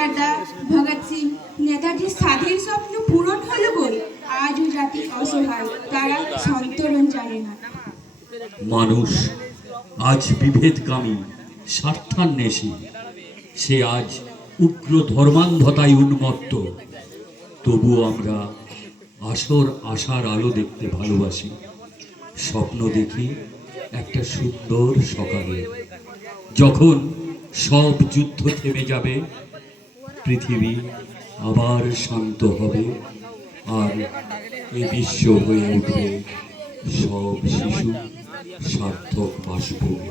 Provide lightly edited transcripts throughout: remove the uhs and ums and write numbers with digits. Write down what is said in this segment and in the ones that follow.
সারদা, ভগৎ সিং, নেতাজির স্বাধীন স্বপ্ন পূরণ হলো কই? আজও জাতি অসহায়, তারা সন্তরণ জানে না। মানুষ আজ বিভেদকামী, স্বার্থান্বেষী। সে আজ উগ্র ধর্মান্ধতায় উন্মত্ত। তবুও আমরা আশার আলো দেখতে ভালোবাসি। স্বপ্ন দেখি একটা সুন্দর সকালে, যখন সব যুদ্ধ থেমে যাবে, পৃথিবী আবার শান্ত হবে, আর এ বিশ্ব হয়ে উঠবে সব শিশু সার্থক বাসভূমি।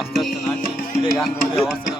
আস্তে আস্তে না, গান করলে অবস্থা